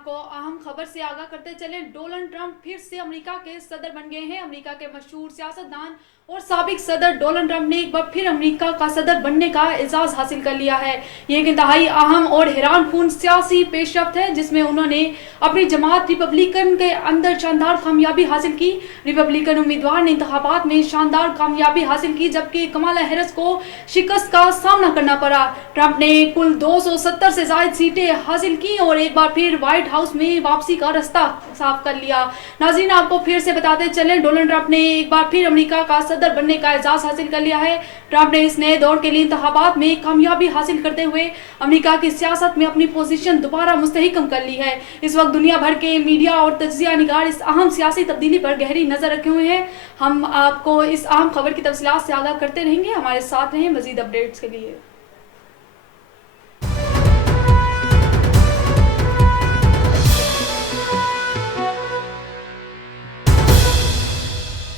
आपको अहम खबर से आगाह करते चले। डोनाल्ड ट्रंप फिर से अमेरिका के सदर बन गए हैं। अमेरिका के मशहूर सियासतदान और साबिक सदर डोनाल्ड ट्रंप ने एक बार फिर अमेरिका का सदर बनने का एजाज हासिल कर लिया है। ये एक इंतहाई अहम और हैरानकुन सियासी पेशरफ्त है जिसमें उन्होंने अपनी जमात रिपब्लिकन के अंदर शानदार कामयाबी हासिल की। रिपब्लिकन उम्मीदवार ने इंतखाबात में शानदार कामयाबी हासिल की, जबकि कमला हैरिस को शिकस्त का सामना करना पड़ा। ट्रंप ने कुल 270 से ज्यादा सीटें हासिल की और एक बार फिर व्हाइट हाउस में वापसी का रास्ता साफ कर लिया। नाज़रीन, आपको फिर से बताते चले, डोनाल्ड ट्रंप ने एक बार फिर अमेरिका का सदर बनने का एजाज हासिल कर लिया है। ट्रंप ने इस नए दौर के लिए इंतखाबात में कामयाबी हासिल करते हुए अमेरिका की सियासत में अपनी पोजीशन दोबारा मुस्तहकम कर ली है। इस वक्त दुनिया भर के मीडिया और तज्जिया निगार इस अहम सियासी तब्दीली पर गहरी नजर रखे हुए हैं। हम आपको इस अहम खबर की तफसीलात से आगाह करते रहेंगे। हमारे साथ रहें मजीद अपडेट्स के लिए।